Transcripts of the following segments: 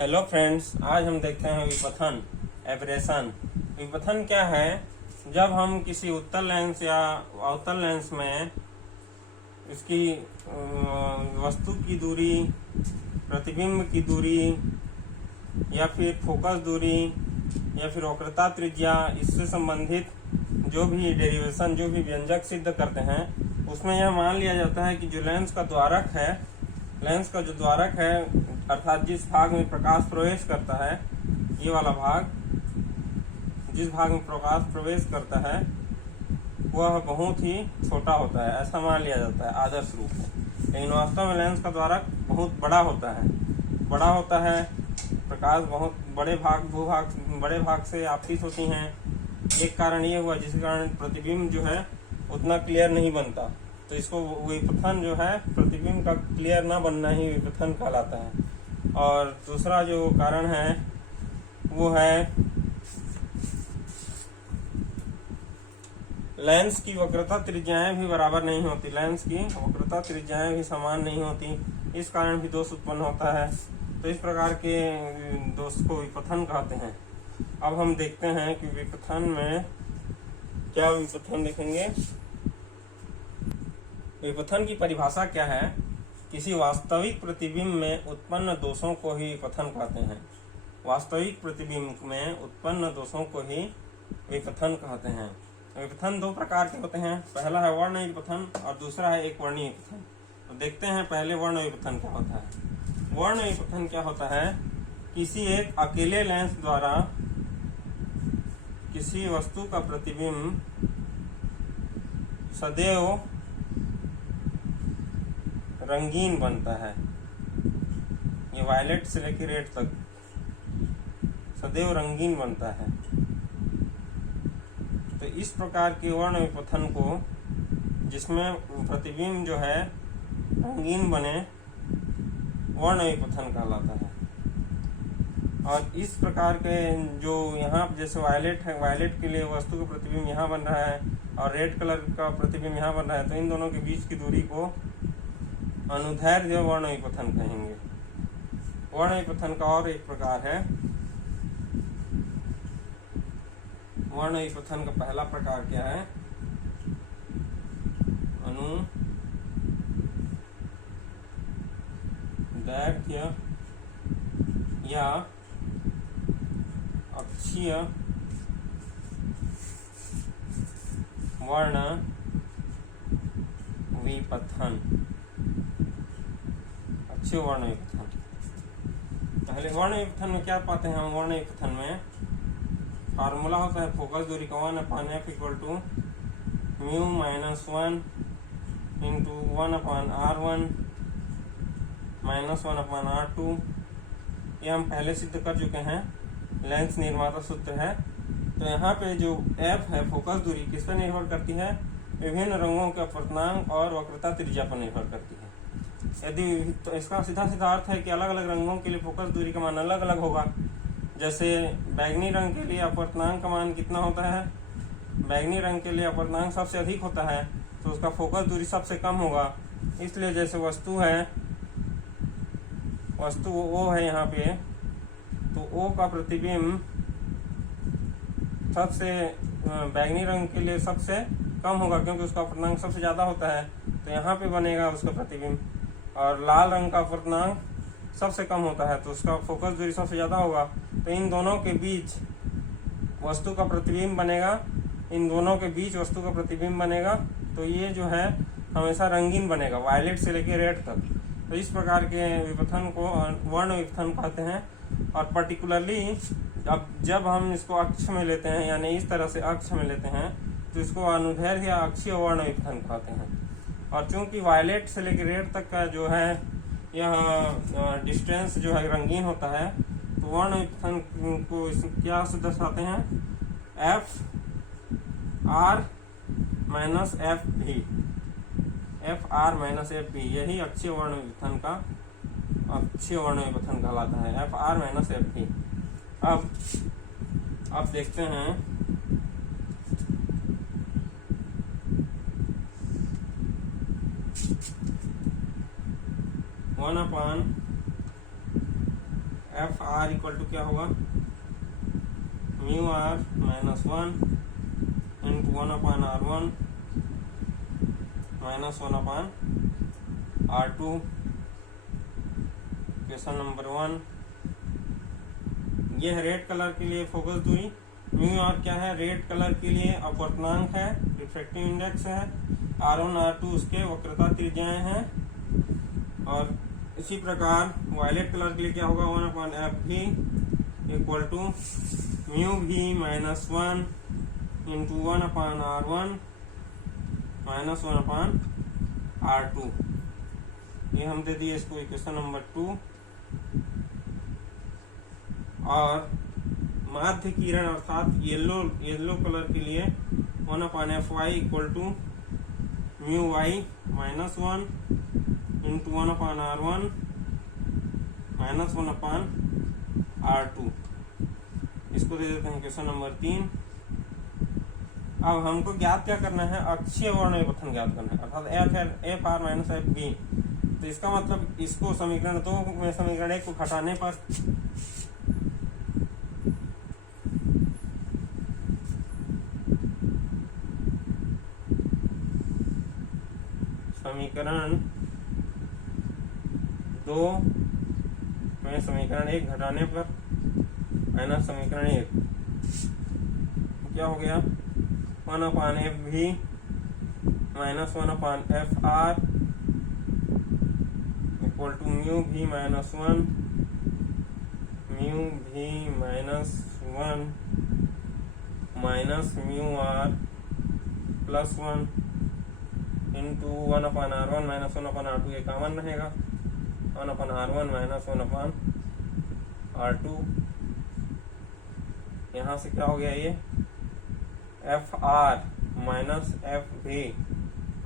Hello friends, आज हम देखते हैं विपथन एब्रेशन। विपथन क्या है? जब हम किसी उत्तल लेंस या अवतल लेंस में इसकी वस्तु की दूरी, प्रतिबिंब की दूरी या फिर फोकस दूरी या फिर वक्रता त्रिज्या, इससे संबंधित जो भी डेरिवेशन, जो भी व्यंजक सिद्ध करते हैं, उसमें यह मान लिया जाता है कि जो लेंस का द्वारक है, लेंस का जो द्वारक है अर्थात जिस भाग में प्रकाश प्रवेश करता है, ये वाला भाग, जिस भाग में प्रकाश प्रवेश करता है वह बहुत ही छोटा होता है, ऐसा मान लिया जाता है आदर्श रूप में। लेकिन वास्तव में लेंस का द्वारक बहुत बड़ा होता है, प्रकाश बहुत बड़े भाग से आपतित होती हैं। एक कारण ये हुआ जिसके कारण प्रतिबिंब जो है उतना क्लियर नहीं बनता, तो इसको विपथन जो है, प्रतिबिंब का क्लियर ना बनना ही विपथन कहलाता है। और दूसरा जो कारण है वो है लेंस की वक्रता त्रिज्याएं भी बराबर नहीं होती, लेंस की वक्रता त्रिज्याएं भी समान नहीं होती, इस कारण भी दोष उत्पन्न होता है। तो इस प्रकार के दोष को विपथन कहते हैं। अब हम देखते हैं कि विपथन में क्या विपथन देखेंगे। विपथन की परिभाषा क्या है? किसी वास्तविक प्रतिबिंब में उत्पन्न दोषों को ही विपथन कहते हैं। वास्तविक प्रतिबिंब में उत्पन्न दोषों को ही विपथन कहते हैं। विपथन दो प्रकार के होते हैं, पहला है वर्ण विपथन और दूसरा है एक वर्णीय विपथन। तो देखते हैं पहले वर्ण विपथन क्या होता है। वर्ण विपथन क्या होता है? किसी एक अकेले लेंस द्वारा किसी वस्तु का प्रतिबिंब सदैव रंगीन बनता है, ये वायलेट से लेकर रेड तक सदैव रंगीन बनता है। तो इस प्रकार के वर्ण विपथन को, जिसमें प्रतिबिंब जो है रंगीन बने, वर्ण विपथन कहलाता है। और इस प्रकार के जो यहाँ जैसे वायलेट है, वायलेट के लिए वस्तु का प्रतिबिंब यहाँ बन रहा है और रेड कलर का प्रतिबिंब यहाँ बन रहा है, तो इन दोनों के बीच की दूरी को अनुदैर्ध्य वर्ण विपथन कहेंगे। वर्ण विपथन का और एक प्रकार है। वर्ण विपथन का पहला प्रकार क्या है? अनुदैर्ध्य या अक्षीय वर्ण विपथन। अक्षीय वर्ण विपथन। पहले वर्ण विपथन में क्या पाते हैं हम? वर्ण विपथन में फार्मूला होता है फोकस दूरी का 1/f = μ - 1 × 1/r1 - 1/r2। ये हम पहले सिद्ध कर चुके हैं, लेंस निर्माता सूत्र है। तो यहाँ पे जो f है, फोकस दूरी, किस पर निर्भर करती है? विभिन्न रंगों के अपवर्तनांक और वक्रता त्रिज्या पर निर्भर करती है। यदि तो इसका सीधा अर्थ है कि अलग अलग रंगों के लिए फोकस दूरी का मान अलग अलग होगा। जैसे बैगनी रंग के लिए अपवर्तनांक का मान कितना होता है? बैगनी रंग के लिए अपवर्तनांक सबसे अधिक होता है, तो उसका फोकस दूरी सबसे कम होगा। इसलिए जैसे वस्तु O है यहाँ पे, तो O का प्रतिबिंब सबसे बैगनी रंग के लिए सबसे कम होगा, क्योंकि उसका अपवर्तनांक सबसे ज्यादा होता है, तो यहाँ पे बनेगा उसका प्रतिबिंब। और लाल रंग का अपवर्तनांक सबसे कम होता है, तो उसका फोकस दूरी सबसे ज्यादा होगा। तो इन दोनों के बीच वस्तु का प्रतिबिंब बनेगा, तो ये जो है हमेशा रंगीन बनेगा, वायलेट से लेकर रेड तक। तो इस प्रकार के विपथन को वर्ण विपथन कहते हैं। और पर्टिकुलरली अब जब हम इसको अक्ष में लेते हैं, यानी इस तरह से अक्ष में लेते हैं, तो इसको अनुदैर्ध्य या अक्षीय वर्ण विपथन कहते हैं। और चूंकि वायलेट से लेकर रेड तक का जो है यह डिस्टेंस जो है रंगीन होता है, तो वर्ण विपथन को क्या से दर्शाते हैं? FR - FB, यही अक्षीय वर्ण विपथन कहलाता है, FR - FB। अब देखते हैं 1/f F R equal to क्या होगा, mu R minus 1 into 1/r1 minus 1/r2। Question number 1, ये है रेड कलर के लिए फोकस दूरी। म्यू आर क्या है, रेड कलर के लिए अपवर्तनांक है, रिफ्रैक्टिव इंडेक्स है। R1 R2 उसके वक्रता त्रिज्याएं हैं। और इसी प्रकार वायलेट कलर के लिए क्या होगा, 1/f भी इक्वल टू म्यू भी minus 1 into 1/r1 minus 1/r2। ये हम दे दिए इसको इक्वेशन नंबर 2। और माध्य किरण अर्थात येलो कलर के लिए 1/fy equal to mu Y minus 1 into 1/r1 minus 1/r2। इसको दे देते हैं क्वेश्चन नंबर 3। अब हमको ज्ञात क्या करना है, अक्षीय वर्णपथन ज्ञात करना है, अर्थात F R minus F B. तो इसका मतलब इसको समीकरण 2 में समीकरण 1 को घटाने पर समीकरण 2 में समीकरण 1 घटाने पर माइनस समीकरण 1 क्या हो गया, 1/f भी minus 1/f R equal to mu भी माइनस 1 म्यू भी minus 1 minus mu R plus 1 into 1/r1 minus 1/r2। ये कॉमन रहेगा, 1/r1 माइनस 1/r2। यहाँ से क्या हो गया, ये एफ आर माइनस एफ भी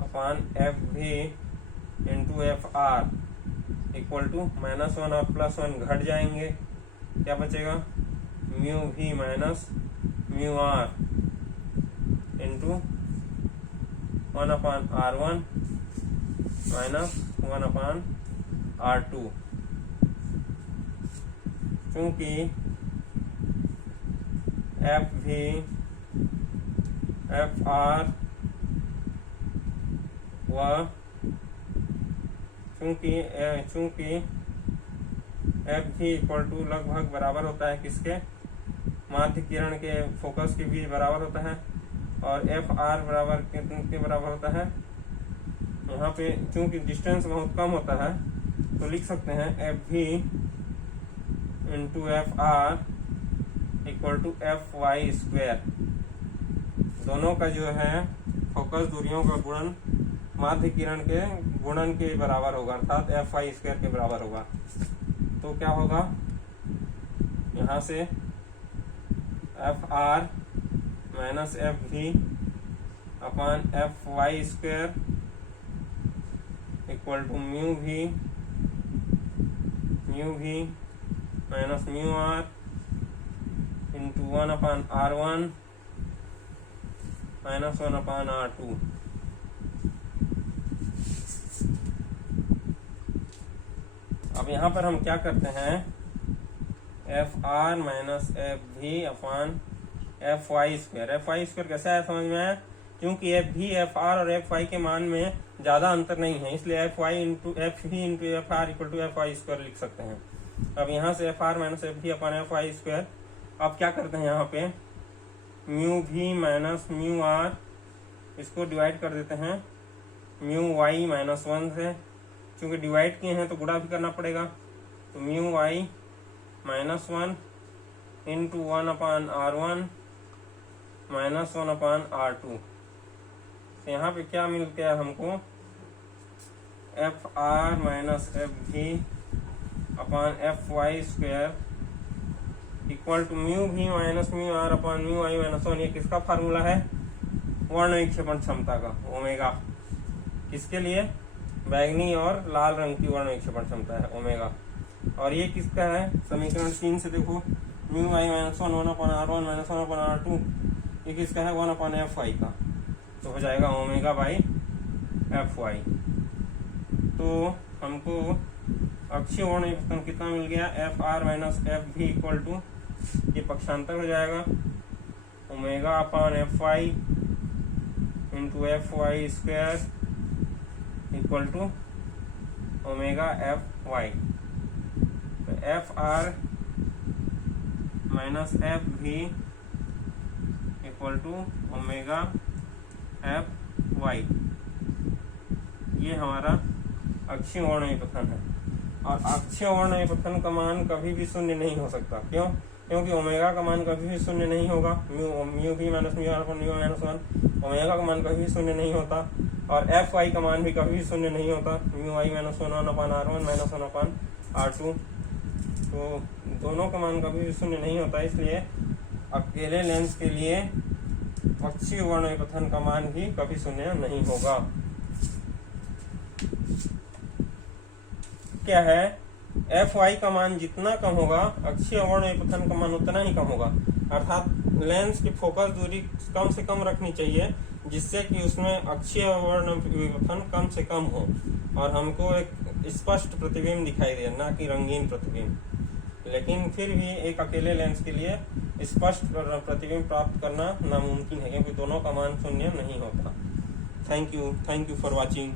अपान एफ भी into F R equal to minus 1 और प्लस 1 घट जाएंगे, क्या बचेगा, म्यू भी minus mu are into 1/r1 minus 1/r2। क्योंकि एफ भी एफ आर व चूंकि एफ भी इक्वल टू लगभग बराबर होता है किसके, माध्य किरण के फोकस के बीच बराबर होता है। और एफ आर बराबर के बराबर होता है, यहाँ पे चूंकि डिस्टेंस बहुत कम होता है तो लिख सकते हैं एफ भी into F R equal to F Y square. दोनों का जो है फोकस दूरियों का गुणन माध्य किरण के गुणन के बराबर होगा, अर्थात एफ वाई स्क्वायर के बराबर होगा। तो क्या होगा, यहाँ से एफ आर माइनस एफ भी upon F Y square equal to mu भी minus mu are into 1/r1 minus 1/r2। अब यहाँ पर हम क्या करते हैं, एफ आर माइनस एफ भी upon F Y square. F Y square कैसा है समझ में आया, क्योंकि एफ भी एफ आर और एफ वाई के मान में ज्यादा अंतर नहीं है, इसलिए एफ वाई इंटू एफ भी into F R equal to F Y square लिख सकते हैं। अब यहाँ से एफ आर माइनस एफ भी अपान एफ वाई स्क्वायर। अब क्या करते हैं, यहाँ पे म्यू भी माइनस म्यू आर इसको डिवाइड कर देते हैं म्यू वाई माइनस 1 से, क्योंकि डिवाइड किए हैं तो गुणा भी करना पड़ेगा। तो mu Y minus 1 into 1/r1 minus 1/r2। तो यहाँ पे क्या मिल गया हमको, एफ आर माइनस एफ भी upon F Y square equal to mu भी minus mu r upon mu Y minus 1। ये किसका फार्मूला है, वर्ण विक्षेपण क्षमता का, ओमेगा। किसके लिए, बैगनी और लाल रंग की वर्ण विक्षेपण क्षमता है ओमेगा। और ये किसका है, समीकरण 3 से देखो, mu Y minus 1 1/r1 minus 1/r2, ये किसका है, 1/f का। तो हो जाएगा ओमेगा बाई एफ वाई। तो हमको अक्षीय वर्णन विपथन कितना मिल गया, एफ आर माइनस एफ भी इक्वल टू, ये पक्षांतर हो जाएगा, omega upon F Y into F Y square equal to omega F Y. तो एफ आर माइनस एफ भी equal to omega F Y, ये हमारा अक्षीय वर्ण विपथन है। और अक्षीय वर्ण विपथन का मान कभी भी शून्य नहीं हो सकता। क्यों? क्योंकि ओमेगा का मान कभी भी शून्य नहीं होगा, म्यू भी minus mu alpha mu minus 1, omega का मान कभी भी शून्य नहीं होता, और एफ वाई का मान भी कभी भी शून्य नहीं होता, mu I minus 1 upon R 1 minus 1 upon R 2। तो दोनों का मान कभी भी शून्य नहीं होता, इसलिए अकेले लेंस के लिए अक्षीय वर्ण विपथन का मान भी कभी शून्य नहीं होगा। क्या है, एफ वाई का मान जितना कम होगा अक्षीय वर्ण विपथन का मान उतना ही कम होगा। अर्थात लेंस की फोकस दूरी कम से कम रखनी चाहिए, जिससे कि उसमें अक्षीय वर्ण विपथन कम से कम हो और हमको एक स्पष्ट प्रतिबिंब दिखाई दे, ना कि रंगीन प्रतिबिंब। लेकिन फिर भी एक अकेले लेंस के लिए स्पष्ट प्रतिबिंब प्राप्त करना नामुमकिन है, क्योंकि दोनों का मान शून्य नहीं होता। Thank you for watching.